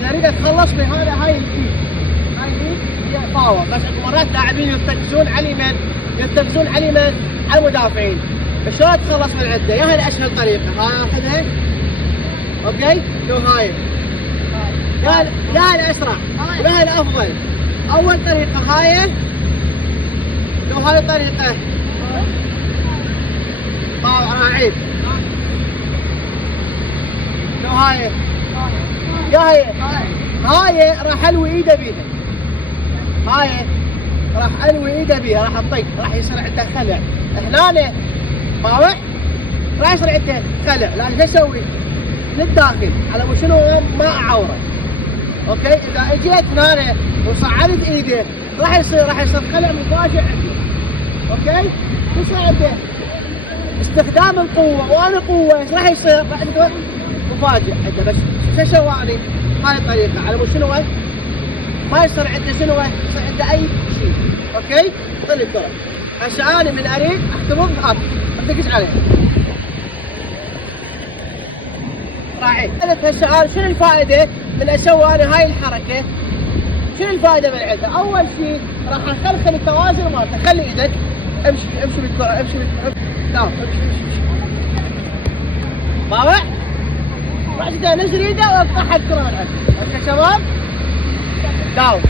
فاذا اريد اتخلص من هذا هاي الإيد هي باور. بس اكو مرات لاعبين يرتكزون على اليمين، يرتكزون على اليمين على المدافعين. شلون اتخلص من عنده؟ يا هاي اسهل طريقه، ها اخذها اوكي. شو هاي؟ لا الاسرع ولا الافضل. اول طريقه هاي، شو هاي الطريقه؟ راح اعيد. شو هاي؟ يا هاي راح الوي ايده بيها. هاي راح الوي ايده بيها، راح اطق، راح يصير عنده خلع. هنا طاوع راح يصير عنده خلع، لازم شو اسوي؟ للداخل على مود شنو ما اعوره. اوكي، اذا اجيت هنا وصعدت ايدي راح يصير خلع مفاجئ عندي. اوكي، شو يصير عنده؟ استخدام القوه، وانا قوه ايش راح يصير؟ راح عنده مفاجئ عنده. بس شو اسوي؟ هاي الطريقه على مود شنو ما يصير عنده شنو، يصير عنده اي شيء. اوكي، طلع الكره. هسه انا من اريد اختبر هاك ادقش عليه. راح هسه شنو الفائده من اسوي انا هاي الحركه؟ شنو الفائده من عندها؟ اول شيء راح اخلخل التوازن مالته. خلي ايدك، امشي بالكره، امشي لا امشي طاوع، بعد كذا نزل ايده وافتح الكره من عنده. اوكي شباب، داون.